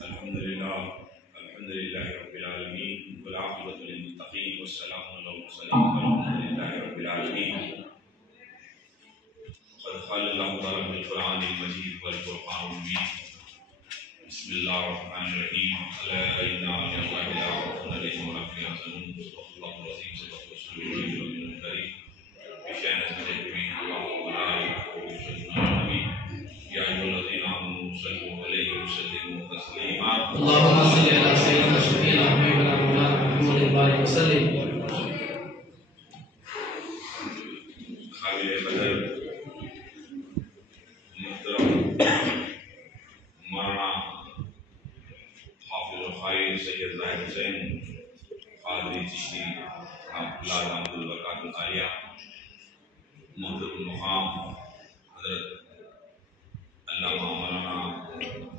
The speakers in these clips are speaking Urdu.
الحمد لله رب العالمين والعاقبة للمتقين والسلام على المرسلين والحمد لله رب العالمين. قد قال الله تعالى في القرآن المجيد والفرقان المبين. بسم الله الرحمن الرحيم. ألا إن أولياء الله لا خوف عليهم ولا هم يحزنون. صدق الله العظيم. صدق رسوله الكريم. بشأن الجميع الله وملائكته يصلون على النبي يا أيها الذين آمنوا صلوا عليه وسلموا تسليما. اللهم صل على سيدنا شفيعنا وحبيبنا مولانا محمد وبارك وسلم. قابل قدر محترم مولانا حافظ الخیر سید ظاہر حسین قادری چشتی اللہ دامت البرکات العالیہ، محترم المقام حضرت علامہ مولانا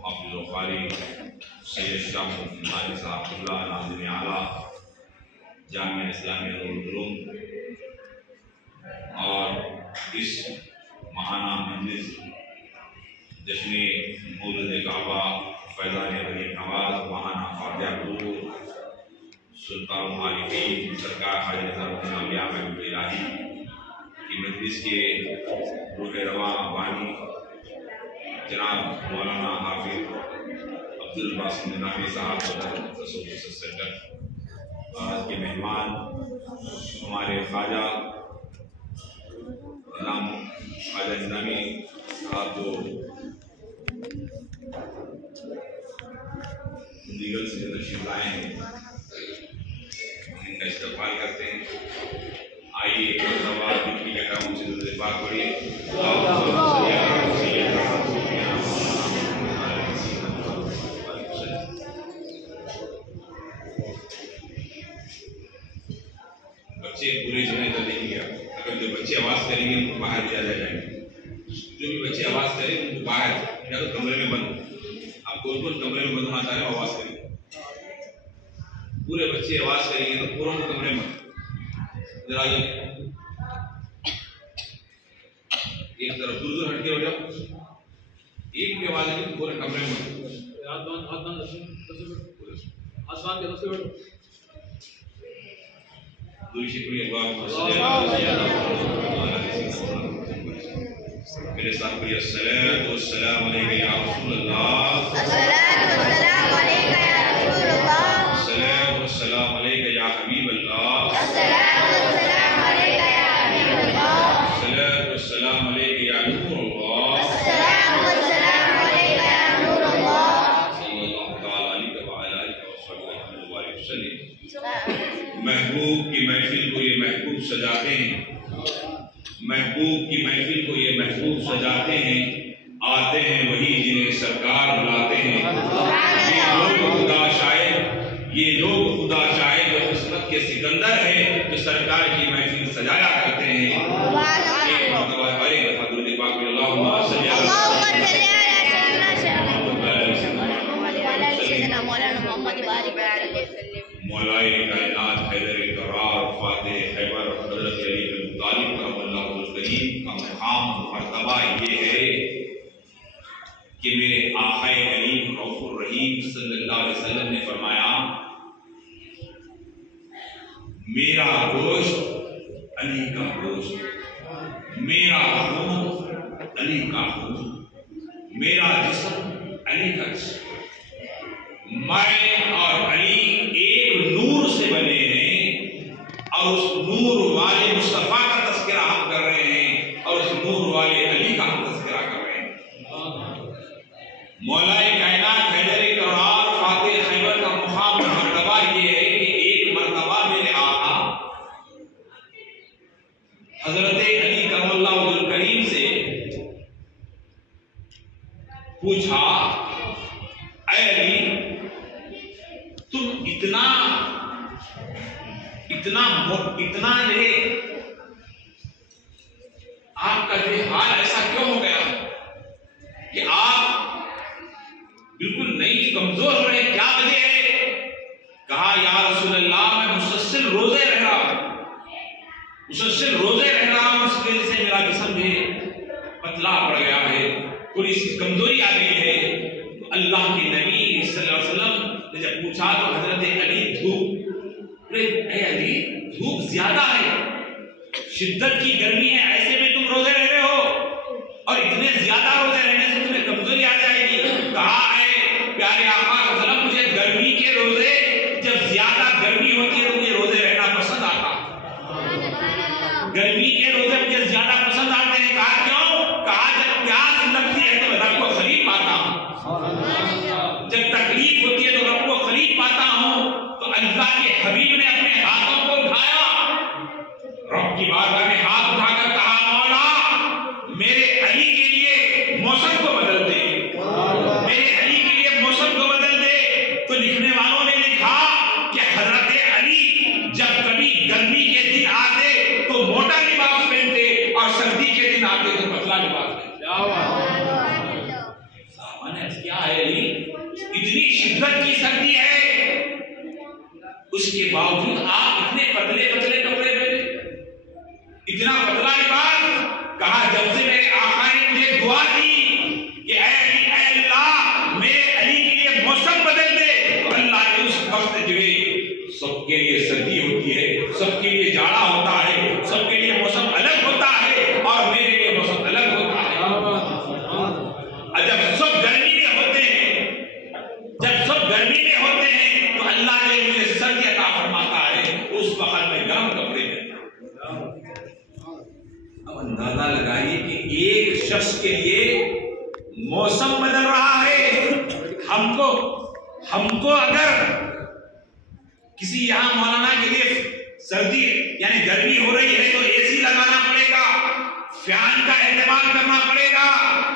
حافظ القاری سید شاہ مفتی صاحب اللہ ناظم اعلیٰ جامعہ اسلامیہ دارالعلوم اور اس ماہانہ مجلس جشن مولد کعبہ فیضان غریب نواز ماہانہ فاتحہ حضور سلطان العارفین سرکار خواجہ نثار الدین اولیاء محبوب الہی کی مجلس کے روح رواں بانی جناب مولانا حافظ عبدالباسط نظامی صاحب سینٹر اور آج کے مہمان ہمارے خواجہ نظامی صاحب جو دیگر سے تشریف لائے ہیں، ان کا استقبال کرتے ہیں. آئیے ایک مرتبہ نبی اکرم سے درود پاک پڑھیے. بچے پورے جو ہے تو دیکھیے گا، اگر جو بچے آواز کریں گے ان کو باہر لے جائے جائیں گے. جو بھی بچے آواز کریں ان کو باہر یا تو کمرے میں بند، آپ کون کون کمرے میں بند ہونا چاہ رہے ہیں آواز کریں. پورے بچے آواز کریں گے تو پوروں کو کمرے میں ذرا ایک طرف دور دور ہٹ کے ہو جاؤ. ایک بھی آواز ہے پورے کمرے میں دوری شکریہ. میرے ساتھ پڑھیے الصلاۃ والسلام علیک یا رسول اللہ. الصلاۃ والسلام علیک یا رسول اللہ. الصلاۃ والسلام علیک یا حبیب اللہ. الصلاۃ والسلام علیک یا حبیب اللہ. الصلاۃ والسلام علیک یا نور اللہ. الصلاۃ والسلام علیک یا نور اللہ. صلی اللہ تعالی علیہ وعلی آلہ وصحبہ وبارک وسلم. محبوب کی محفل کو یہ محبوب سجاتے ہیں، محبوب کی محفل کو یہ محبوب سجاتے ہیں. آتے ہیں وہی جنہیں سرکار بلاتے ہیں. یہ لوگ خدا شاید، یہ لوگ خدا شاید جو قسمت کے سکندر ہیں جو سرکار کی محفل سجایا کرتے ہیں. ایک مرتبہ اور ایک دفعہ درود پاک میں اللہم صلی علی مولانا محمد بارک وسلم. مولائے کائنات حیدر کرار فاتح خیبر حضرت علی بن طالب کرم اللہ الکریم کا مقام مرتبہ یہ ہے کہ میرے آقا کریم رؤوف الرحیم صلی اللہ علیہ وسلم نے فرمایا میرا گوشت علی کا گوشت، میرا خون علی کا خون، میرا جسم علی کا جسم. میں اور علی ایک نور سے بنے ہیں اور اس نور والے مصطفیٰ کا تذکرہ ہم کر رہے ہیں اور اس نور والے علی کا ہم تذکرہ کر رہے ہیں. مولائے کائنات حیدر کرار فاتح خیبر کا مقام مرتبہ یہ ہے کہ ایک مرتبہ میرے آقا حضرت علی کرم اللہ وجہ الکریم سے پوچھا اے علی تم اتنا آپ کا جو حال ایسا کیوں ہو گیا کہ آپ بالکل نہیں کمزور ہو رہے، کیا وجہ ہے؟ کہا یا رسول اللہ میں مسلسل روزے رہ رہا ہوں، مسلسل روزے رہ رہا ہوں، اس وجہ سے میرا جسم بھی پتلا پڑ گیا ہے، تھوڑی سی کمزوری آ گئی ہے. اللہ کے نبی صلی اللہ علیہ وسلم نے جب پوچھا تو حضرت علی دھوپ، اے علی دھوپ زیادہ ہے، شدت کی گرمی ہے، ایسے میں تم روزے رہ رہے ہو اور اتنے زیادہ روزے رہنے سے تمہیں کمزوری آ جائے گی۔ کہا ہے پیارے آقا صلی اللہ علیہ وسلم مجھے گرمی کے روزے جب زیادہ گرمی ہوتی ہے تو مجھے روزے رہنا پسند آتا، گرمی کے روزے مجھے زیادہ پسند آتے ہیں۔ کہا کیوں؟ کہا جب پیاس لگتی ہے تو رب کو قریب پاتا ہوں، جب تکلیف ہوتی ہے تو رب کو قریب پاتا ہوں۔ تو اللہ کے حبیب نے اپنے ہاتھوں کو اٹھایا، رب کی بارگاہ میں ہاتھ اٹھا کر کہا مولا میرے علی کے لیے موسم کو بدل دے، میرے علی کے لیے موسم کو بدل دے۔ تو لکھنے والوں نے لکھا کہ حضرت علی جب کبھی گرمی کے دن آتے تو موٹا لباس پہنتے اور سردی کے دن آتے تو پتلا لباس پہنتے۔ صحابہ نے عرض کیا ہے علی اتنی شدت کی سردی ہے اس کے باوجود آپ اتنے پتلے پتلے کپڑے پہنے، اتنا پتلا لباس؟ کہا جب سے میرے آقا نے مجھے دعا دی کہ اے علی اے اللہ میرے علی کے لیے موسم بدل دے، تو اللہ نے اس وقت جو ہے سب کے لیے سردی ہوتی ہے، سب کے لیے جاڑا ہوتا ہے، سب کے لیے موسم الگ ہوتا ہے اور میرے لیے موسم الگ ہوتا ہے۔ جب سب گرمی میں ہوتے ہیں، جب سب گرمی میں ہوتے ہیں تو اللہ نے مجھے سردی عطا فرماتا ہے، اس وقت میں گرم کپڑے پہنتا ہوں۔ اب اندازہ لگائیے کہ ایک شخص کے لیے موسم بدل رہا ہے۔ ہم کو اگر کسی یہاں مولانا کے لیے سردی یعنی گرمی ہو رہی ہے تو اے سی لگانا پڑے گا، فین کا اہتمام کرنا پڑے گا،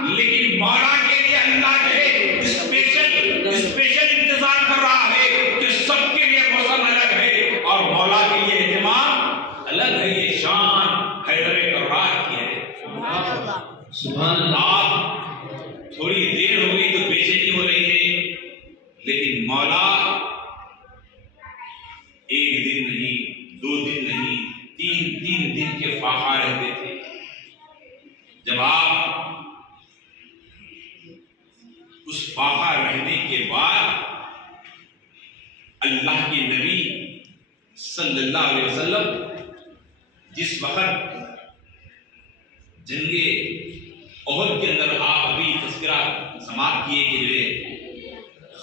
لیکن مولا کے لیے اللہ جو ہے اسپیشل انتظام کر رہا ہے کہ سب کے لیے موسم الگ ہے اور مولا کے لیے اہتمام الگ ہے۔ یہ شان حیدر کرار کی ہے۔ سبحان اللہ۔ آپ تھوڑی دیر ہو گئی تو بے چینی ہو رہی ہے، لیکن مولا ایک دن نہیں، 2 دن نہیں، 3 دن کے فاقہ رہتے تھے۔ جب آپ اس فاقہ رہنے کے بعد اللہ کے نبی صلی اللہ علیہ وسلم جس وقت جنگ احد کے اندر آپ ابھی تذکرہ سماعت کیے کہ جو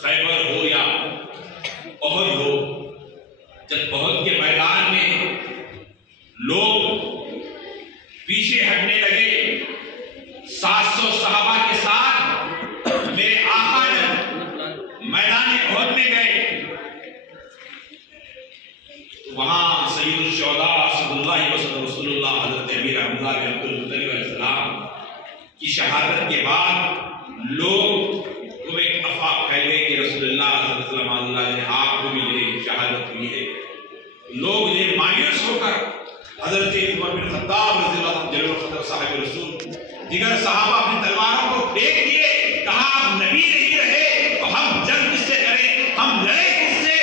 خیبر ہو یا احد ہو، جب احد کے میدان میں لوگ پیچھے ہٹنے لگے 700 صحابہ کے ساتھ، میرے آقا جب میدان احد میں گئے تو وہاں سید الشہداء صلی اللہ وسلم رسول اللہ حضرت امیر حمزہ بن عبد المطلب علیہ السلام کی شہادت کے بعد لوگ کو ایک افواہ پھیلے کہ رسول اللہ صلی اللہ علیہ وسلم نے آپ کو بھی یہ شہادت ہوئی ہے۔ لوگ یہ مایوس ہو کر حضرت عمر بن خطاب رضی اللہ عنہ جلیل القدر صاحب رسول دیگر صحابہ اپنی تلواروں کو پھینک دیے، کہا آپ نبی نہیں رہے تو ہم جنگ کس سے کریں، ہم لڑیں کس سے؟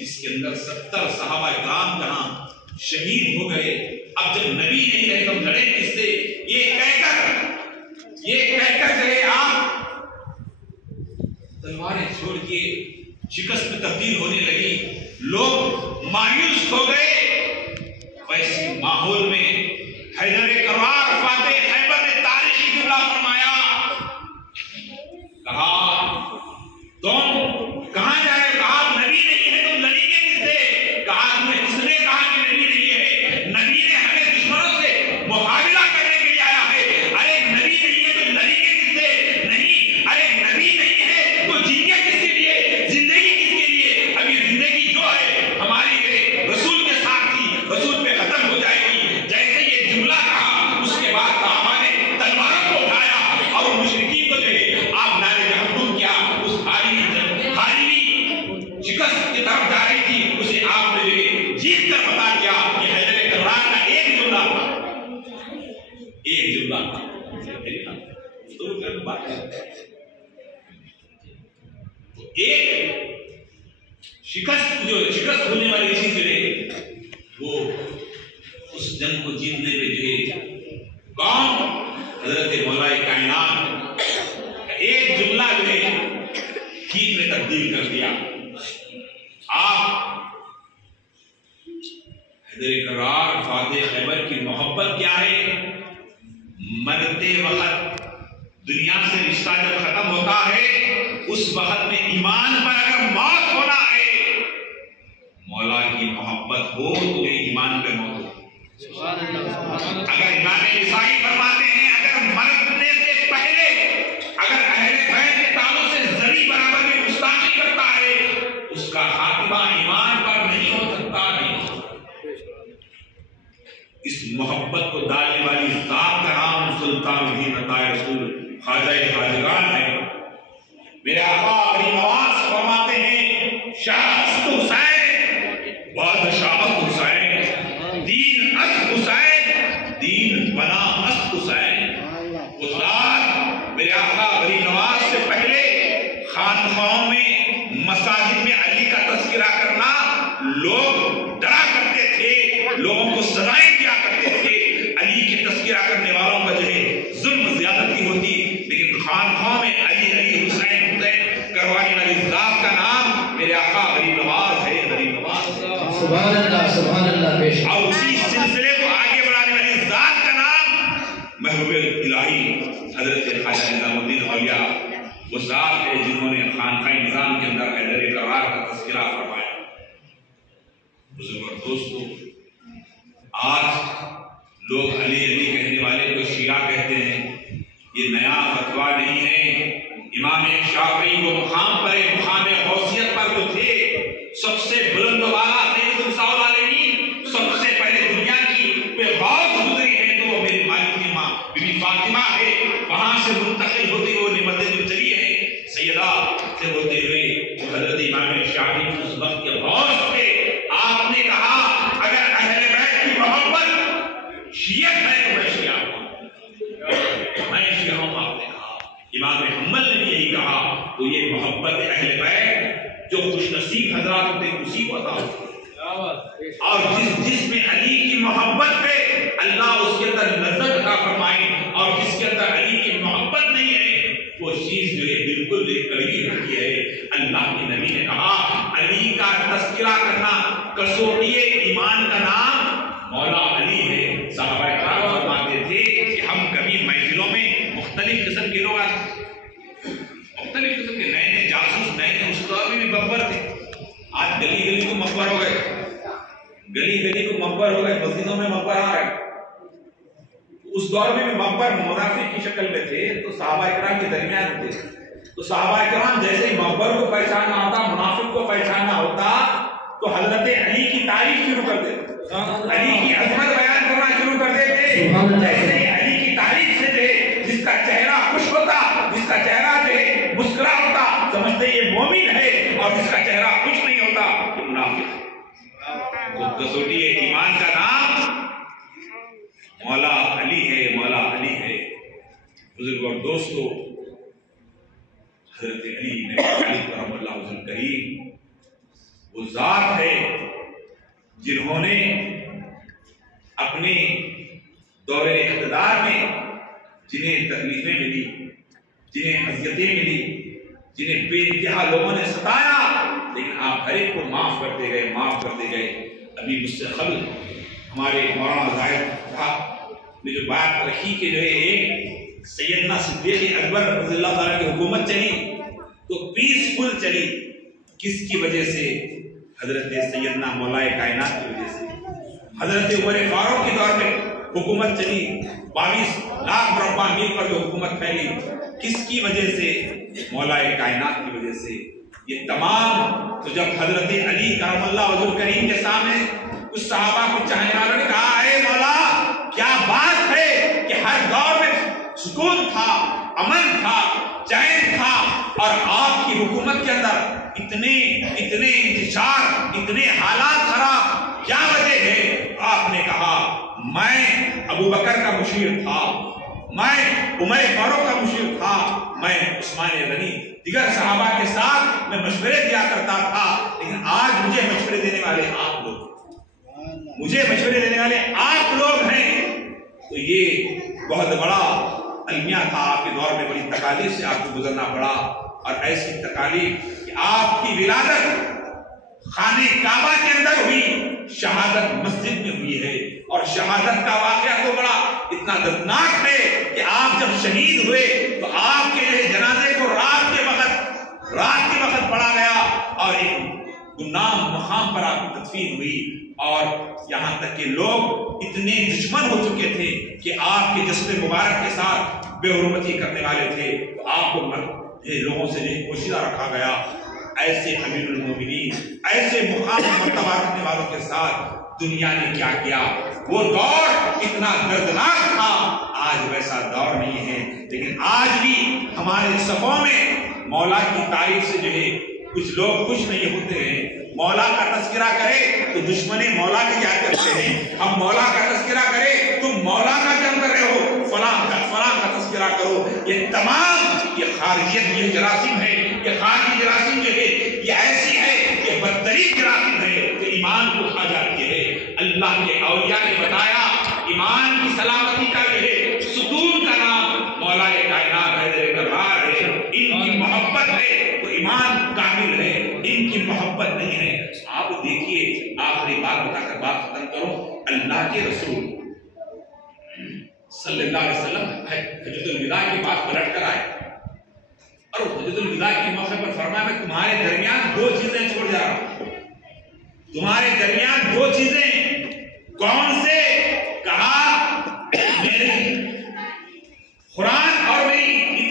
اس کے اندر 70 صحابہ اکرام جہاں شہید ہو گئے، اب جب نبی نہیں رہے تو ہم لڑیں کس سے؟ یہ کہہ کر جو ہے آپ تلواریں چھوڑ کے شکست میں تبدیل ہونے لگی، لوگ مایوس ہو گئے۔ ویسے ماحول میں حیدر کرار فاتح خیبر نے تاریخی جملہ فرمایا، کہا تم کہاں جا رہے؟ کہا نبی نہیں ہے تم لڑیں گے کس سے؟ کہا تمہیں کس نے کہا کہ نبی نہیں ہے؟ نبی نے ہمیں دشمنوں سے مقابلہ کرنے کے لیے آیا ہے۔ ارے نبی نہیں ہے تو لڑیں گے کس سے؟ نہیں، ارے نبی نہیں ہے تو جئیں گے کس کے لیے؟ زندگی کس کے لیے؟ اب یہ زندگی جو ہے ہماری رسول کے ساتھ تھی، رسول پہ ختم ہو جائے گی۔ جیسے یہ جملہ کہا اس کے بعد صحابہ نے تلواروں کو اٹھایا اور مشرکین کو جو ہے آپ نعرے جہنم کیا، اس حالی شکست کی طرف جا رہی تھی اسے آپ نے جو ہے جیت کر بتا دیا۔ یہ حیدر کرار کا ایک جملہ تھا، ایک جملہ تھا۔ ایک شکست ہونے والی چیز جو ہے وہ اس جنگ کو جیتنے پہ جو ہے کون؟ حضرت مولا کائنات ایک ایک جملہ جو ہے ٹھیک میں تبدیل کر دیا. آپ حیدر کرار فاتح خیبر کی محبت کیا ہے؟ مرتے وقت دنیا سے رشتہ جب ختم ہوتا ہے اس وقت میں ایمان پر اگر موت ہونا ہے، مولا کی محبت ہو تو یہ ایمان پہ موت ہو. اگر امام نسائی فرماتے ہیں اگر مرنے سے پہلے اگر اہل بیت کے تعلق سے ذری برابر میں گستاخی کرتا ہے اس کا خاتمہ ایمان پر نہیں ہو سکتا. نہیں ہو سکتا. اس محبت کو ڈالنے والی ذات کا نام سلطان الدین عطا رسول خواجہ خواجگان ہے. میرے آقا غریب نواز فرماتے ہیں شاہ حسین بادشاہ حسین دین اس حسین دین بنا اس حسین. استاد میرے آقا غریب نواز سے پہلے خانقاہوں میں مساجد میں علی کا تذکرہ کرنا لوگ ڈرا کرتے تھے، لوگوں کو سزائیں دیا کرتے تھے. علی کے تذکرہ کرنے والوں کا جو ہے ظلم زیادتی ہوتی، لیکن خانقاہوں میں علی علی حسین حسین کروانے والی ذات کا نام میرے آقا غریب نواز ہے. غریب نواز سبحان اللہ سبحان اللہ. بے شک. اور اسی سلسلے کو آگے بڑھانے والی ذات کا نام محبوب الہی حضرت خواجہ نظام الدین اولیاء، وہ ذات ہے جنہوں نے خانقاہ نظام کے اندر حیدر کرار کا تذکرہ فرمایا. بزرگوں اور دوستو، آج لوگ علی علی کہنے والے کو شیعہ کہتے ہیں. یہ نیا فتویٰ نہیں ہے. امام شافعی وہ مقام پر مقام غوثیت پر جو تھے، سب سے بلند والا سید نساء العالمین، سب سے پہلے دنیا کی وہ غوث گزری ہے تو وہ میری والدہ ماں بی بی فاطمہ ہے. وہاں سے منتقل ہوتے ہوئے نعمتیں جو چلی ہے سیدہ سے ہوتے ہوئے حضرت امام شافعی اس وقت کے غوث تھے. آپ نے کہا اگر اہل بیت کی محبت شیعت ہے تو میں شیعہ ہوں. میں شیعہ ہوں. آپ نے کہا، امام حنبل نے بھی یہی کہا. تو یہ محبت اہل بیت جو خوش نصیب حضرات ہوتے ہیں اسی کو عطا ہوتی ہے. اور جس میں علی کی محبت ہے اللہ اس کے اندر لذت عطا فرمائے، اور جس کے اندر علی کی محبت نہیں ہے وہ چیز جو ہے بالکل کڑوی ہوتی ہے. اللہ کے نبی نے کہا علی کا تذکرہ کرنا کسوٹی ایمان کا نام مولا علی ہے. صحابہ کرام فرماتے تھے کہ ہم کبھی محفلوں میں مختلف قسم کے لوگ مختلف قسم کے نئے نئے جاسوس نئے نئے اس دور میں بھی مقبر تھے. آج گلی گلی کو مقبر ہو گئے، گلی گلی کو مقبر ہو گئے، مسجدوں میں مقبر آ گئے. اس دور میں بھی مقبر منافق کی شکل میں تھے تو صحابہ کرام کے درمیان ہوتے. تو صحابہ کرام جیسے ہی مقبر کو پہچاننا ہوتا، منافق کو پہچاننا ہوتا تو حضرت علی کی تعریف شروع کر دیتے، علی کی عظمت بیان کرنا شروع کر دیتے. جیسے ہی علی کی تعریف سے تھے جس کا چہرہ خوش ہوتا، جس کا چہرہ جو ہے مسکرا ہوتا، سمجھتے یہ مومن ہے، اور جس کا چہرہ خوش نہیں ہوتا یہ منافق ہے. تو کسوٹی ایمان کا نام مولا علی ہے. مولا علی ہے. بزرگوں اور دوستو، حضرت علی کرم اللہ وجہ کریم وہ ذات ہے جنہوں نے اپنے دور اقتدار میں جنہیں تکلیفیں ملی، جنہیں اذیتیں ملی، جنہیں بے انتہا لوگوں نے ستایا، لیکن آپ ہر ایک کو معاف کرتے گئے، معاف کرتے گئے. ابھی مجھ سے قبل ہمارے مولانا زاہد صاحب نے جو بات رکھی کہ جو ہے ایک سیدنا صدیق اکبر رضی اللہ تعالیٰ کی حکومت چلی تو پیسفل چلی. کس کی وجہ سے؟ حضرت سیدنا مولا کائنات کی وجہ سے. حضرت عمر فاروق کے دور میں حکومت چلی، 22 لاکھ مربع میل پر جو حکومت پھیلی، کس کی وجہ سے؟ مولا کائنات کی وجہ سے. یہ تمام تو جب حضرت علی کرم اللہ وجہ کریم کے سامنے اس صحابہ کو چاہنے والوں نے کہا اے مولا کیا بات ہے کہ ہر دور میں سکون تھا، امن تھا، چین تھا، اور آپ کی حکومت کے اندر اتنے انتشار، اتنے حالات خراب، کیا وجہ ہے؟ آپ نے کہا میں ابو بکر کا مشیر تھا، میں عمر فاروق کا مشیر تھا، میں عثمان غنی دیگر صحابہ کے ساتھ میں مشورے دیا کرتا تھا، لیکن آج مجھے مشورے دینے والے آپ لوگ، مجھے مشورے دینے والے آپ لوگ ہیں. تو یہ بہت بڑا المیہ تھا، آپ کے دور میں بڑی تکالیف سے آپ کو گزرنا پڑا، اور ایسی تکالیف کہ آپ کی ولادت خانہ کعبہ کے اندر ہوئی، شہادت مسجد میں ہوئی ہے، اور شہادت کا واقعہ تو بڑا اتنا دردناک ہے کہ آپ جب شہید ہوئے تو آپ کے لیے جنازے کو رات کے وقت پڑھا گیا، اور ایک گمنام مقام پر آپ کی تدفین ہوئی، اور یہاں تک کہ لوگ اتنے دشمن ہو چکے تھے کہ آپ کے جسم مبارک کے ساتھ بے حرمتی کرنے والے تھے، تو آپ کو لوگوں سے پوشیدہ رکھا گیا۔ ایسے امیر المومنین، ایسے مقام مرتبہ رکھنے والوں کے ساتھ دنیا نے کیا کیا؟ وہ دور اتنا دردناک تھا، آج ویسا دور نہیں ہے، لیکن آج بھی ہمارے صفوں میں مولا کی تعریف سے جو ہے کچھ لوگ خوش نہیں ہوتے ہیں۔ مولا کا تذکرہ کرے تو دشمن مولا کے کیا کرتے ہیں، ہم مولا کا تذکرہ کرے تم مولا کا کیا کر رہے ہو، فلاں کا تذکرہ کرو۔ یہ تمام یہ خارجیت، یہ جراثیم ہے، یہ خارجی جراثیم جو ہے یہ ایسی ہے کہ بدترین جراثیم ہے کہ ایمان کو کھا جاتی ہے۔ اللہ کے اولیاء نے بتایا ایمان کی سلامتی کا جو ہے ستون کا نام مولا کائنات حیدر کرار ہے، ان کی محبت ہے تو ایمان کامل ہے، ان کی محبت نہیں ہے۔ آپ دیکھیے، آخری بات بتا کر بات ختم کرو، اللہ کے رسول صلی اللہ علیہ وسلم حجۃ الوداع کی بات پلٹ کر آئے، اور حجۃ الوداع کے موقع پر فرمایا میں تمہارے درمیان دو چیزیں چھوڑ جا رہا ہوں، تمہارے درمیان دو چیزیں، کون سے؟ کہا میری قرآن اور میری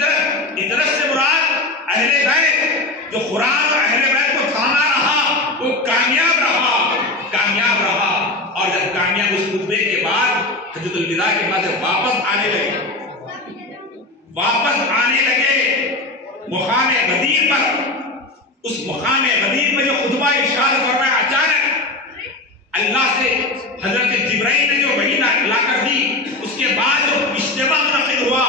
عطرت سے مراد اہل بیت، جو قرآن اور اہل بیت کو تھاما رہا وہ کامیاب رہا، اور جب کامیاب اس خطبے کے بعد حجۃ الوداع کے بعد جب واپس آنے لگے مقام غدیر پر، اس مقام غدیر میں جو خطبہ ارشاد فرمایا، اچانک اللہ سے حضرت جبرائیل نے جو وحی لا کر دی، اس کے بعد جو اجتماع منعقد ہوا،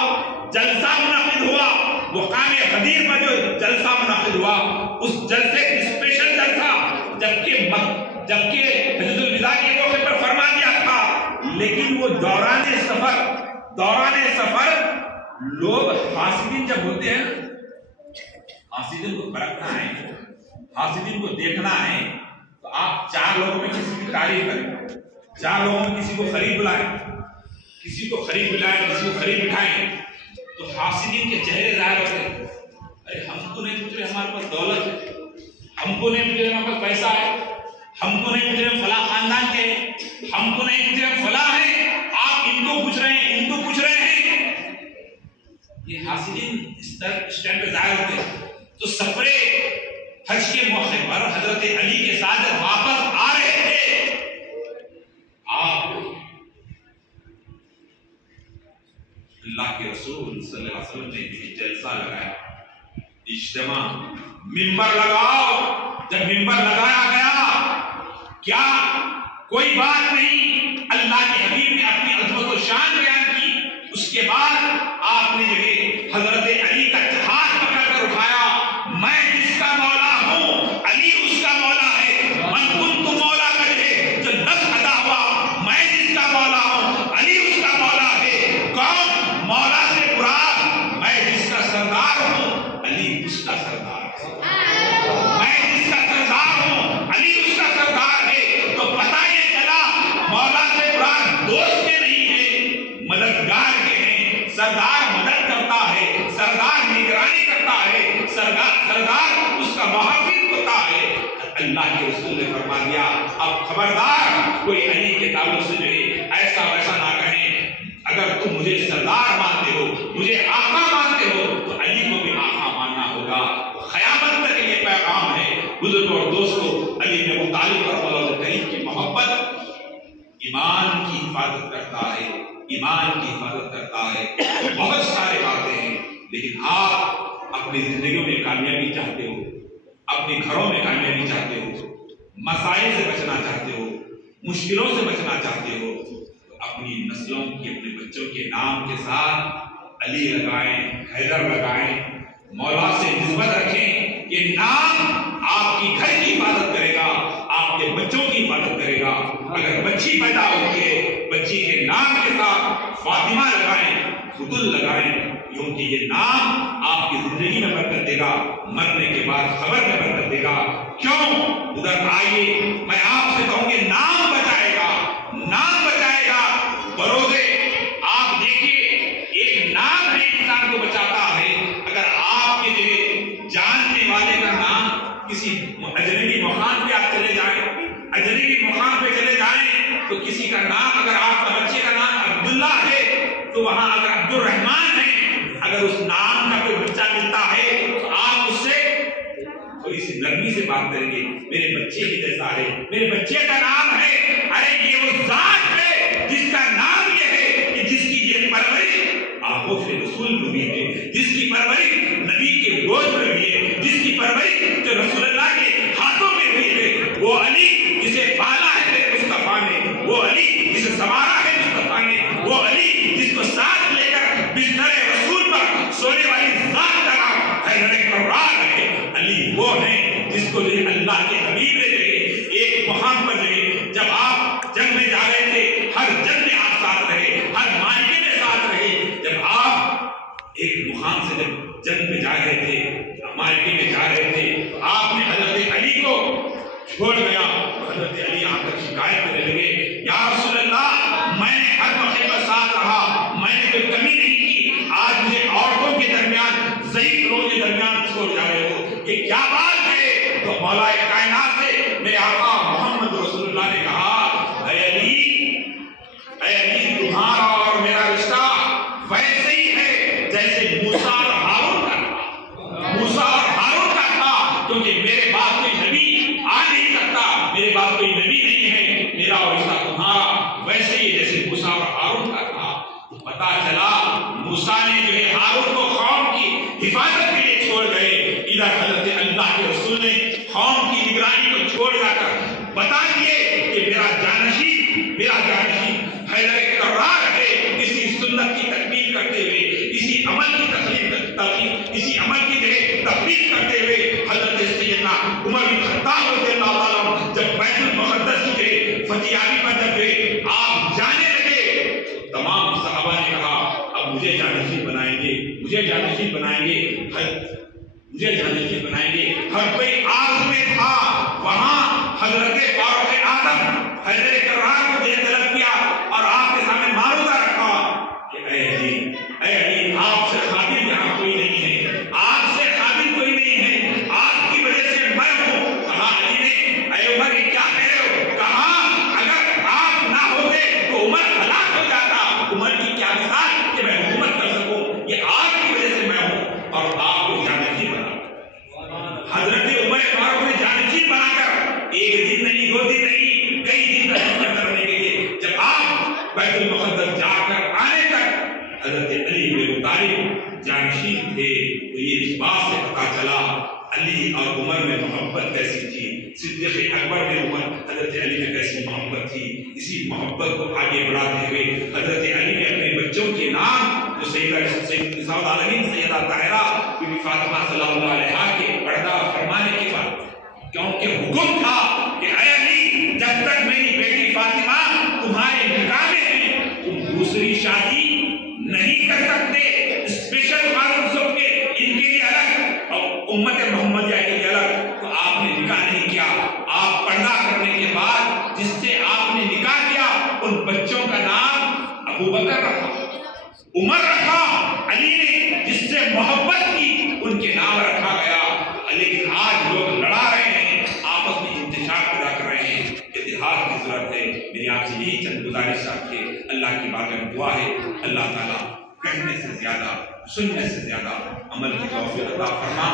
جلسہ منعقد ہوا، مقام غدیر پر جو جلسہ منعقد ہوا، اس جلسے اسپیشل جلسہ جبکہ حجۃ الوداع کے موقع پر فرما دیا تھا، لیکن وہ دوران سفر لوگ حاسدین جب ہوتے ہیں، حاسدین کو پرکھنا ہے، حاسدین کو دیکھنا ہے، تو آپ چار لوگوں میں کسی کی تعریف کریں، چار لوگوں میں کسی کو قریب بلائیں، کسی کو قریب بٹھائیں، تو حاسدین کے چہرے ظاہر ہوتے ہیں، ارے ہم کو نہیں پوچھ رہے ہمارے پاس دولت ہے، ہم کو نہیں پوچھ رہے ہمارے پاس پیسہ ہے، ہم کو نہیں پوچھ رہے فلاں خاندان کے، ہم کو نہیں پوچھ رہے فلاں ہیں، آپ ان کو پوچھ رہے ہیں، ان کو پوچھ رہے ہیں۔ یہ حاسدین اس ٹائم پہ ظاہر ہوتے ہیں۔ تو سفر حج کے موقع پر حضرت علی کے ساتھ جب واپس آ رہے تھے، آپ اللہ کے رسول صلی اللہ علیہ وسلم نے بھی جلسہ لگایا، اجتماع، منبر لگاؤ۔ جب منبر لگایا گیا، کیا کوئی بات نہیں، اللہ کے حبیب نے اپنی عظمت و شان بیان کی، اس کے بعد آپ نے جو ہے حضرت علی کا ہاتھ پکڑ کر اٹھایا، میں جس کا مولا ہوں علی اس کا مولا ہے، من کنت مولا کا جو ہے جو لفظ ادا ہوا، میں جس کا مولا ہوں علی اس کا مولا ہے۔ کون مولا سے مراد؟ میں جس کا سردار ہوں علی اس کا سردار ہے، میں جس کا سردار ہوں علی اس کا سردار ہے۔ تو پتہ یہ چلا مولا سے مراد دوست کے نہیں ہے، مددگار کے ہیں۔ سردار مدد کرتا ہے، سردار نگرانی کرتا ہے، سردار اس کا محافظ ہوتا ہے۔ اللہ کے رسول نے فرما دیا، اب خبردار کوئی علی کے تعلق سے جو ہے ایسا ویسا نہ کہیں، اگر تم مجھے سردار مانتے ہو، مجھے آقا مانتے ہو، تو علی کو بھی آقا ماننا ہوگا۔ قیامت تک یہ پیغام ہے بزرگوں اور دوستوں، علی بن ابی طالب رضی اللہ کریم کی محبت ایمان کی حفاظت کرتا ہے، ایمان کی حفاظت کرتا ہے۔ بہت سارے باتیں ہیں، لیکن آپ اپنی زندگیوں میں کامیابی چاہتے ہو، اپنے گھروں میں کامیابی چاہتے ہو، مسائل سے بچنا چاہتے ہو، مشکلوں سے بچنا چاہتے ہو، تو اپنی نسلوں کی، اپنے بچوں کے نام کے ساتھ علی لگائیں، حیدر لگائیں، مولا سے نسبت رکھیں۔ یہ نام آپ کی گھر کی حفاظت کرے گا، آپ کے بچوں کی حفاظت کرے گا۔ اگر بچی پیدا ہوتی ہے، بچی کے نام کے ساتھ فاطمہ لگائیں، خطل لگائیں، کیونکہ یہ نام آپ کی زندگی میں برکت دے گا، مرنے کے بعد خبر میں برکت دے گا۔ کیوں؟ ادھر آئیے، میں آپ سے کہوں گے نام بچائے گا، نام بچائے گا۔ بروزے آپ دیکھیے، ایک نام ہے انسان کو بچاتا ہے۔ اگر آپ کے جاننے والے کا نام کسی اجنبی مقام پہ آپ چلے جائیں، اجنبی مقام پہ چلے جائیں تو کسی کا نام، اگر آپ کا بچے کا نام عبداللہ ہے تو وہاں اگر عبد الرحمن ہے، اگر اس نام کا کوئی بچہ ملتا ہے تو آپ اس سے تھوڑی سی نرمی سے بات کریں گے، میرے بچے کی جیسا ہے، میرے بچے کا نام ہے۔ ارے یہ وہ ذات ہے جس کا نام یہ ہے کہ جس کی یہ پرورش آغوش رسول میں ہوئی ہے، جس کی پرورش نبی کے گود میں ہوئی ہے، جس کی پرورش جو رسول اللہ کے ہاتھوں میں ہوئی ہے، وہ علی جسے پالا ہے میرے مصطفیٰ نے، وہ علی جسے سنوارا ہے مصطفیٰ نے، وہ علی جس کو ساتھ لے کر بستر رسول پر سونے والی ذات کا نام حیدر کرار ہے۔ علی وہ ہیں جس کو جو اللہ کے حبیب نے جو ایک مقام پر جو جب آپ جنگ میں جا رہے تھے، ہر جنگ میں آپ ساتھ رہے، ہر معرکے میں ساتھ رہے، جب آپ ایک مقام سے جب جنگ میں جا رہے تھے، معرکے میں جا رہے تھے، آپ نے حضرت علی کو چھوڑ گیا، حضرت علی آ کر شکایت کرنے لگے، یا رسول اللہ میں نے ہر موقع پر ساتھ رہا، میں نے کوئی کمی نہیں کی، آج مجھے عورتوں کے درمیان، ضعیف لوگوں کے درمیان چھوڑ جا رہے ہو، یہ کیا بات ہے؟ تو مولا کائنات سے میرے آقا محمد رسول اللہ نے کہا، اے علی تمہارا اور میرا رشتہ ویسے ہی ہے جیسے موسیٰ اور ہارون کا تھا، موسیٰ اور ہارون کا تھا، کیونکہ میرے بعد کوئی نبی آ نہیں سکتا، میرے بعد کوئی نبی نہیں ہے، میرا اور رشتہ تمہارا ویسے ہی جیسے موسیٰ اور ہارون کا تھا۔ پتا چلا موسیٰ نے جو ہے ہارون کو قوم کی حفاظت کے لیے چھوڑ گئے، ادھر حضرت اللہ کے رسول نے قوم کی نگرانی کو چھوڑ جا کر بتا دیے کہ میرا جانشین حیدر کرار ہے، اسی سنت کی تکمیل کرتے ہوئے، اسی عمل کی اسی عمل کی تکمیل کرتے ہوئے حضرت سیدنا عمر بن خطاب رضی اللہ تعالیٰ جب بیت المقدس کے فتحیابی پر جب آپ جانے لگے، تمام صحابہ نے کہا اب مجھے جانشین بنائیں گے، مجھے جانشین بنائیں گے، مجھے جانشین بنائیں گے۔ ہر کوئی آگ میں تھا، وہاں حضرت فاروق اعظم حیدر کرار کو دے طلب کیا اور آپ کے سامنے معروضہ رکھا کہ اے علی آپ سے قابل یہاں کوئی نہیں ہے، آپ سے قابل کوئی نہیں ہے، آپ کی وجہ سے میں ہوں۔ کہا علی نے، اے عمر یہ کیا کہہ رہے ہو؟ کہا اگر آپ نہ ہوتے تو عمر ہلاک ہو جاتا، عمر کی کیا مثال کہ میں حکومت کر سکوں، یہ آپ کی وجہ سے میں ہوں اور آپ کو جانشین بنا۔ حضرت عمر فاروق نے جانشین بنا کر ایک دن نہیں، دو دن نہیں، کئی دن تک کرنے کے لیے جب آپ بیت المقدس جا کر آنے تک حضرت علی بن طالب جانشین تھے، تو یہ اس بات سے پتا چلا علی اور عمر میں محبت کیسی تھی، صدیق اکبر میں عمر حضرت علی میں کیسی محبت تھی۔ اسی محبت کو آگے بڑھاتے ہوئے حضرت علی نے اپنے بچوں کے نام جو سیدہ العالمین سیدہ طاہرہ بی بی فاطمہ صلی اللہ علیہ کے پردہ فرمانے کے بعد، کیونکہ حکم تھا کہ اے علی جب تک میری بیٹی فاطمہ تمہارے نکاح میں ہے تم دوسری شادی نہیں کر سکتے، اسپیشل قانون سب کے ان کے لیے الگ اور امت محمدیہ کے لیے الگ۔ تو آپ نے نکاح نہیں کیا، آپ پردہ کرنے کے بعد جس سے آپ نے نکاح کیا ان بچوں کا نام ابو بکر رکھا، عمر رکھا، علی نے جس سے محبت کی ان کے نام رکھا گیا۔ لیکن آج لوگ لڑا رہے ہیں، آپس میں انتشار پیدا کر رہے ہیں، اتحاد کی ضرورت ہے۔ میری آپ سے یہی چند گزارشات کے اللہ کی بارگاہ میں دعا ہے، اللہ تعالیٰ کہنے سے زیادہ، سننے سے زیادہ عمل کی توفیق عطا فرما۔